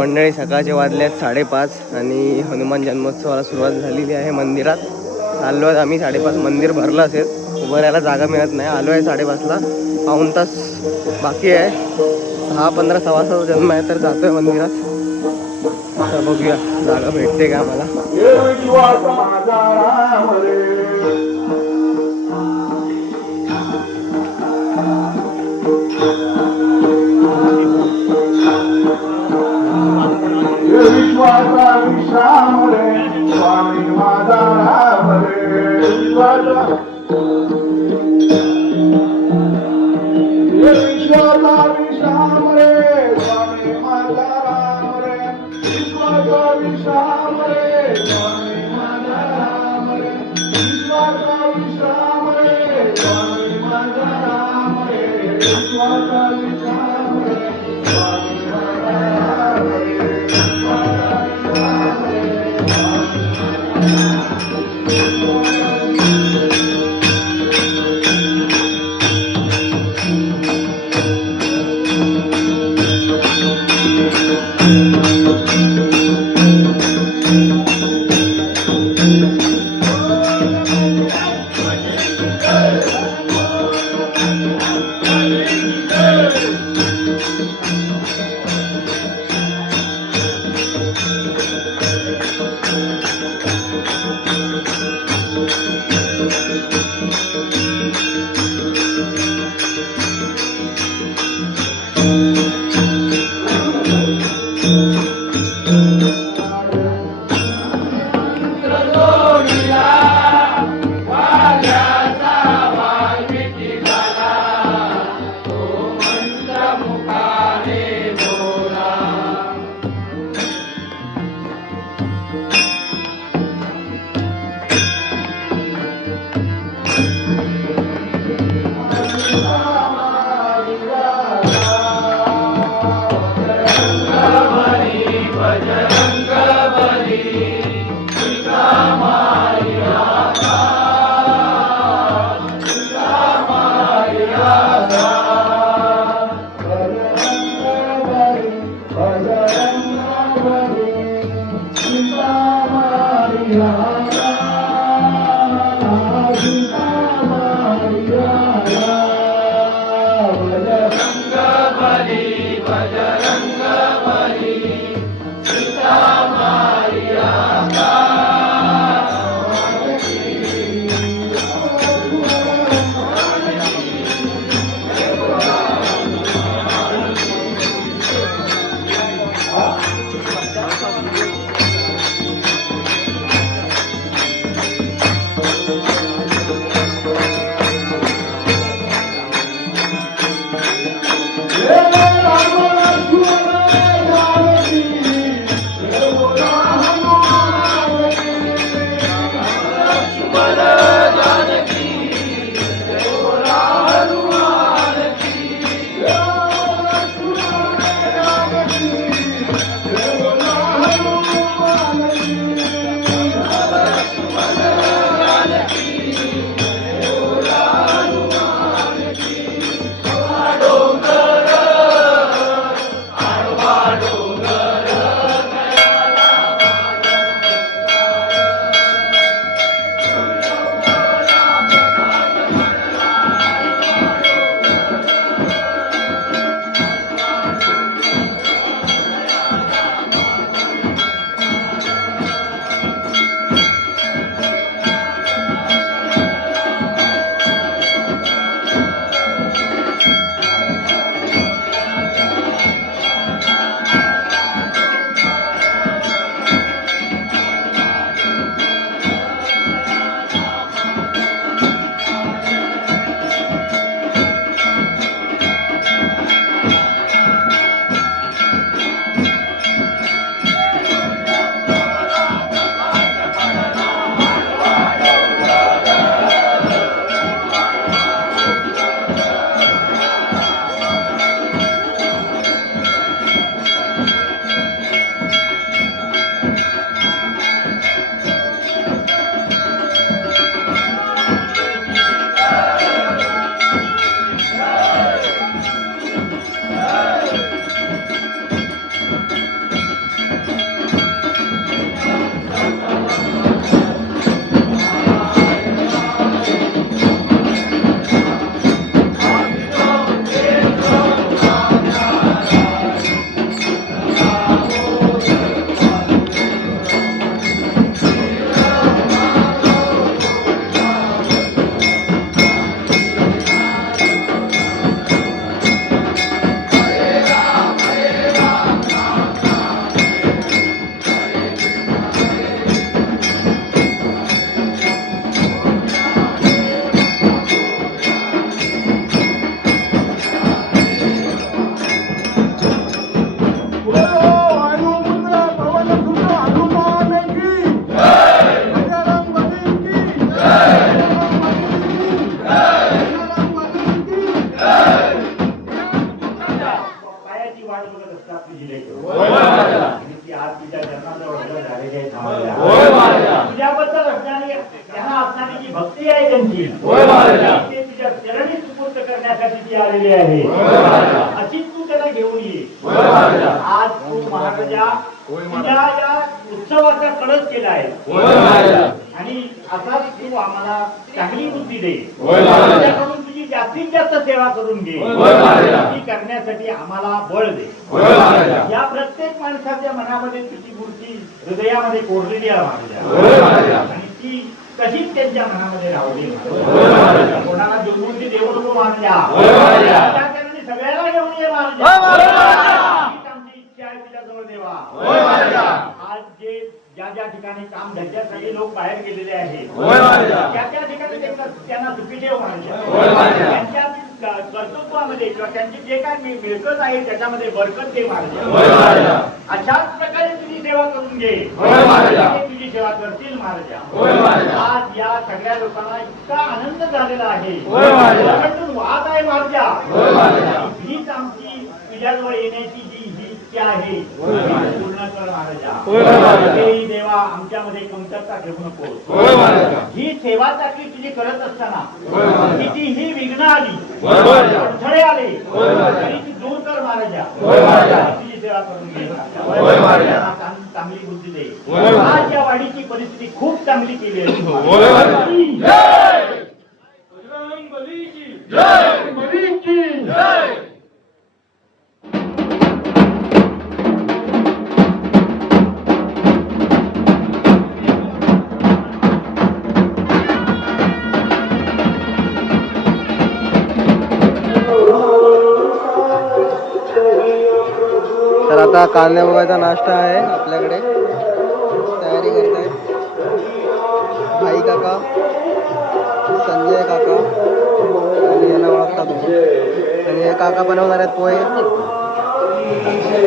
मंडळी सकाळचे वाजले आहेत साडेपाच आणि हनुमान जन्मोत्सवाला सुरुवात झालेली आहे मंदिरात. आलो आहे आम्ही साडेपाच. मंदिर भरलं असेल उभं राहायला जागा मिळत नाही. आलो आहे साडेपाचला. पाऊण तास बाकी आहे. सहा पंधरा सव्वा जन्म आहे तर जातो आहे मंदिरात बघूया जागा भेटते का आम्हाला? Swami Madara Hare Durga Bali, Durga Maya. महाराजा. तुझ्या या उत्सवाचा कळस केला आहे. आणि असाच तू आम्हाला चांगली बुद्धी दे. तुझ्याकडून तुझी जास्तीत जास्त सेवा करून घे. ती करण्यासाठी आम्हाला बळ दे. या प्रत्येक माणसाच्या मनामध्ये तुझी मूर्ती हृदयामध्ये कोरलेली आहे महाराजा. आणि ती कशीच त्यांच्या मनामध्ये राहली कोणाला दुर्बुद्धी देऊ नको महाराजा. त्या कारणाने सगळ्याला घेऊन ये महाराजा. हीच आमची तुझ्याजवळ देवा. आज जे ज्या ज्या ठिकाणी काम सगळे लोक बाहेर गेलेले आहेत त्या त्या ठिकाणी त्यांना सुखी ठेव महाराजा. त्यांच्या कर्तृत्वामध्ये किंवा त्यांची जे काय मि- मिळकत आहे त्याच्यामध्ये बरकत दे महाराजा. अशाच प्रकारे तुझी सेवा करून घे. तुझी सेवा करतील महाराजा. आज या सगळ्या लोकांना इतका आनंद झालेला आहे. वाद आहे महाराजा. हीच आमची तुझ्याजवळ येण्याची इच्छा आहे. पूर्ण कर महाराजा. देवा आमच्यामध्ये कमतरता ठेवू नको. ही सेवा त्यातली तुझी करत असताना कितीही विघ्न आली अडथळे आले तरी ती दूर कर महाराजा. तुझी सेवा करून घे. चांगली बुद्धी दे. आज या वाडीची परिस्थिती खूप चांगली केली आहे. तर आता कांद्या बघायचा नाश्ता आहे आपल्याकडे. तयारी करत आहेत भाई काका संजय काका आणि यांना ओळखता तुम्ही. आणि हे काका बनवणार आहेत पोहे. कांदे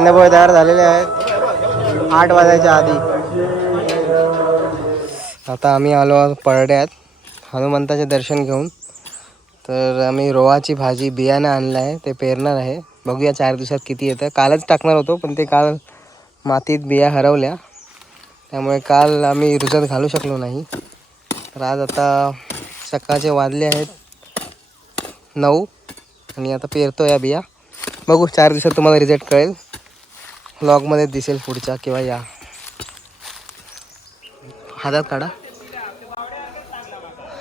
कांदेपोहे तयार झालेले आहेत. आठ वाजायच्या आधी. आता आम्ही आलो परड्यात. हनुमंताचे दर्शन घेऊन. तर आम्ही रोवाची भाजी बियाणं आणलं आहे ते पेरणार आहे. बघूया चार दिवसात किती येतं. कालच टाकणार होतो पण ते काल मातीत बिया हरवल्या. त्यामुळे काल आम्ही रुजत घालू शकलो नाही. तर आज आता सकाळचे वाजले आहेत नऊ. आणि आता पेरतो या बिया. बघू चार दिवसात तुम्हाला रिझल्ट कळेल. व्लॉगमध्ये दिसेल पुढच्या किंवा या. हातात काढा.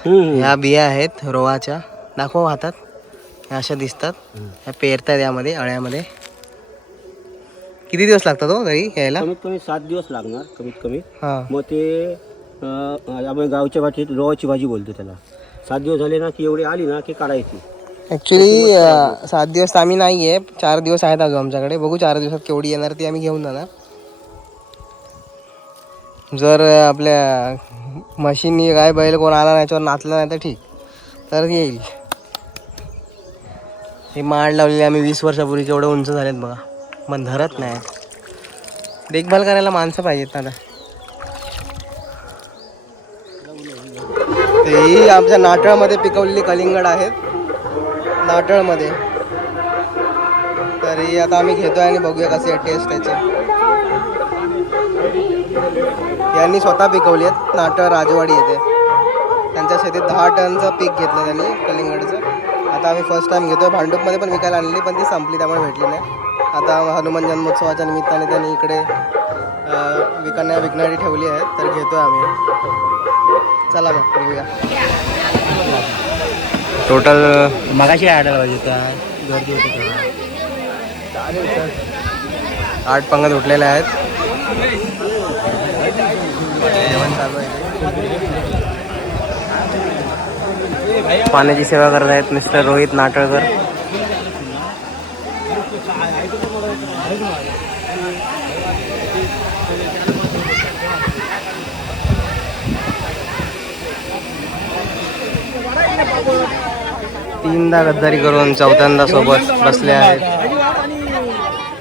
ह्या बिया आहेत रोवाच्या. दाखव हातात. ह्या अशा दिसतात. ह्या पेरतात यामध्ये अळ्यामध्ये. किती दिवस लागतात हो तरी यायला? कमीत कमी सात दिवस लागणार कमीत कमी. हां. मग ते अं, आपण गावच्या भाषेत रोवाची भाजी बोलतो त्याला. सात दिवस झाले ना की एवढी आली ना की काढायची. ॲक्च्युली सात दिवस आम्ही नाही आहे चार दिवस आहेत अजून आमच्याकडे. बघू चार दिवसात केवढी येणार ती आम्ही घेऊन जाणार. जर आपल्या मशीनी काय बैल कोण आला नाही याच्यावर नाचला नाही तर ठीक. तर येईल. हे माड लावलेले आम्ही वीस वर्षापूर्वी. केवढे उंच झालेत बघा. पण धरत नाही. देखभाल करायला माणसं पाहिजेत ना आता. ते ही आमच्या नाटळमध्ये पिकवलेली कलिंगड आहेत. नाटळमध्ये. तरी आता आम्ही घेतोय आणि बघूया कशी आहे टेस्ट त्याची. यांनी स्वतः पिकवली आहेत. नाटळ राजवाडी येते. त्यांच्या शेतीत दहा टनचं पीक घेतलं त्यांनी कलिंगडचं. आता आम्ही फर्स्ट टाइम घेतोय. भांडूपमध्ये पण विकायला आणलेली पण ती संपली त्यामुळे भेटली नाही. आता हनुमान जन्मोत्सवाच्या निमित्ताने त्यांनी इकडे विकण्या विकणारी ठेवली आहेत. तर घेतोय आम्ही. चला मग घेऊया टोटल मगाशी आडायला पाहिजे होता. गर्दी होती आठ पंगत उठलेल्या आहेत. पाण्याची सेवा करत आहेत मिस्टर रोहित नाटळकर. तीनदा गद्दारी करून चौथ्यांदा सोबत बसले आहेत.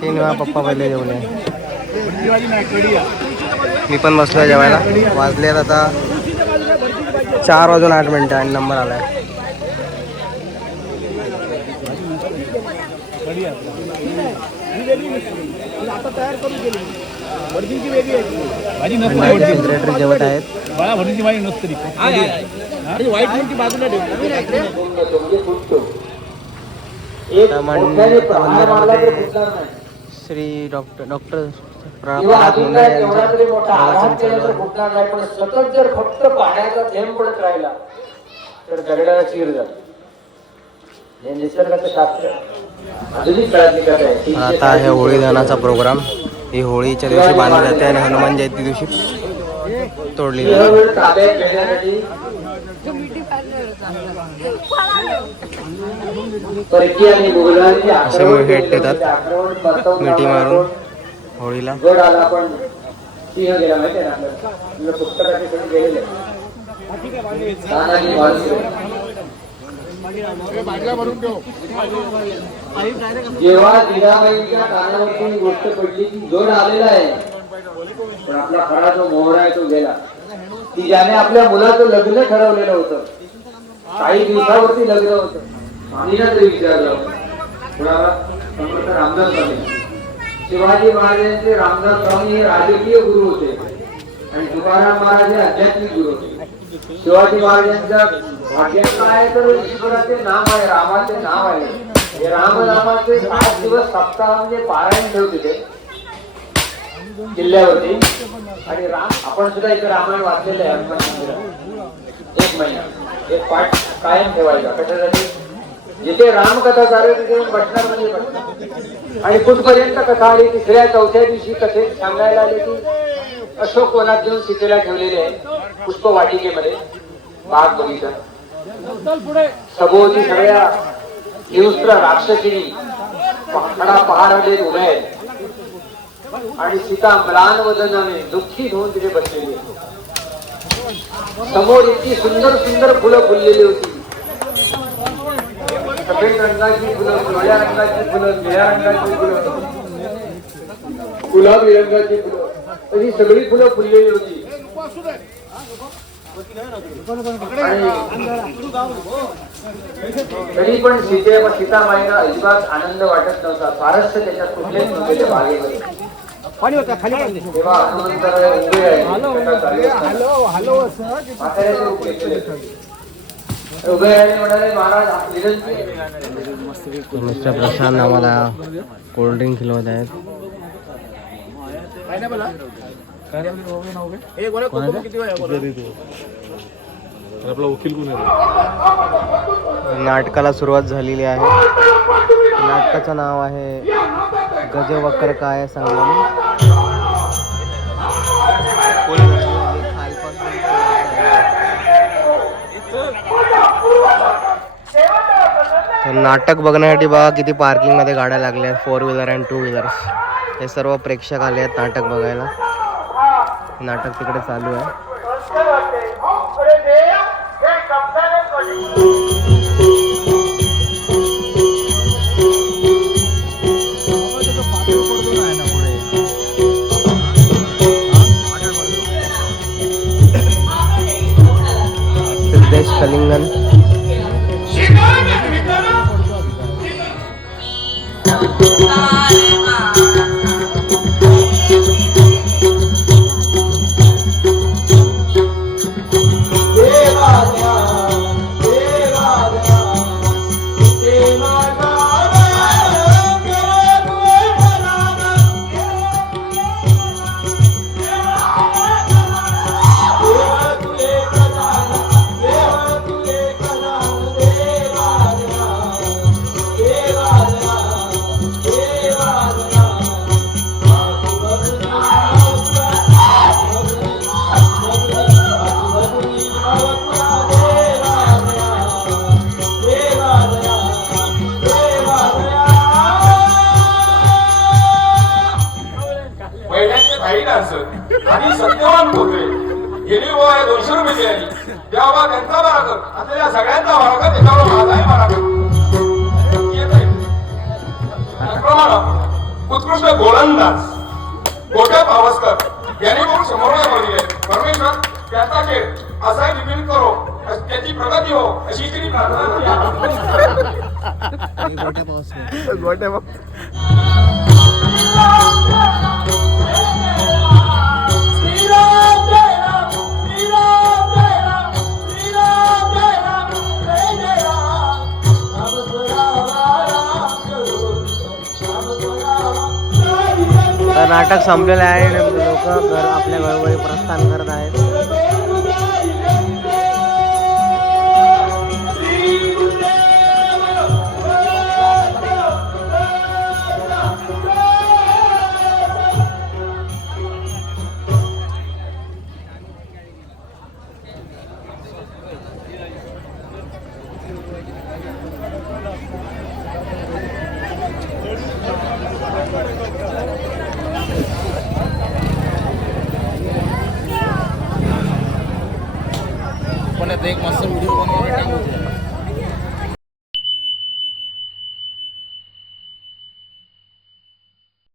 तीन वेळा पप्पा पहिले जेवले मी पण बसलोय जेवायला. वाजले आता चार वाजून आठ मिनटं आणि नंबर आलाय. सेक्रेटरी जेवत आहेत. त्या मंदिर- त्या मंदिरामध्ये श्री डॉक्टर डॉक्टर आहे. पण सतत जर फक्त पाण्याचा थेंब पडत राहिला तर दगडाला चीर जात हे निसर्गाचं शास्त्र आधुनिक काळातली कथा आहे तीनशे आता आहे होळी दहनाचा प्रोग्राम ही होळीच्या दिवशी बांधली जाते आणि हनुमान जयंती दिवशी तोडली जाते असे भेट देतात. मिठी मारून होळीला पुस्तकाचे जेव्हा जिजाबाईंच्या कानावरती गोष्ट पडली की जोड आलेला आहे पण आपला खरा जो मोहरा आहे तो गेला. की ज्याने आपल्या मुलाचं लग्न ठरवलेलं होतं. काही दिवसावरती लग्न होतं. स्वामीला ते विचारलं. रामदास स्वामी. शिवाजी महाराजांचे रामदास स्वामी हे राजकीय गुरु होते. आणि तुकाराम महाराज हे आध्यात्मिक गुरु होते. शिवाजी महाराजांच्या भाग्यात काय आहे तर ईश्वराचे नाम आहे रामाचे नाम आहे. हे रामनामाचे सात दिवस सप्ताह म्हणजे पारायण ठेवते ते किल्ल्यावरती. आणि राम आपण सुद्धा इथे रामायण वाचलेलं आहे हनुमान मंदिरात. एक महिना. एक पाठ कायम ठेवायचा. कशासाठी? जिथे रामकथा चालू तिथे बसणार म्हणजे बसणार. आणि कुठपर्यंत कथा आली तिसऱ्या चौथ्या दिवशी कथेत सांगायला आले की अशोक वनात देऊन सीतेला ठेवलेले आहे पुष्प वाटिकेमध्ये बाग बगीचा सभोवती सगळ्या हिंस्त्र राक्षसीनी पहाडा पहाडामध्ये उभे आहेत. आणि सीता म्लान वदनाने दुःखी होऊन तिथे बसलेली आहे. समोर इतकी सुंदर सुंदर फुलं फुललेली होती. सफेद रंगाची फुलं पिवळ्या रंगाची फुलं निळ्या रंगाची फुलं. गुलाबी रंगाची फुलं. तर ही सगळी फुलं फुललेली होती. आणि तरी पण सीते सीतामाईला अजिबात आनंद वाटत नव्हता. स्वारस्य त्याच्यात कुठलेच नव्हते त्या बागेमध्ये. तेव्हा हनुमंतराय उभे आहे कथा चालू असताना. म्हाताऱ्याचे रूप घेतलेले. उभे आहे आणि म्हणाले महाराज विनंती आहे." मिस्टर प्रशांत आम्हाला कोल्ड्रिंक खिलवत आहेत नाटकाला सुरुवात झालेली आहे. नाटकाचं नाव आहे गजवक्र काय सांगा? तर नाटक बघण्यासाठी बघा किती पार्किंगमध्ये गाड्या लागल्या आहेत. Four wheeler and two wheelers हे सर्व प्रेक्षक आले आहेत नाटक बघायला. नाटक तिकडे चालू आहे. सिद्धेश कलिंगन. Bye. होती हो अशी इकडे गोट्या पाऊस नाटक संपलेलं आहे लोक घर आपल्या घरोघरी प्रस्थान करत आहेत.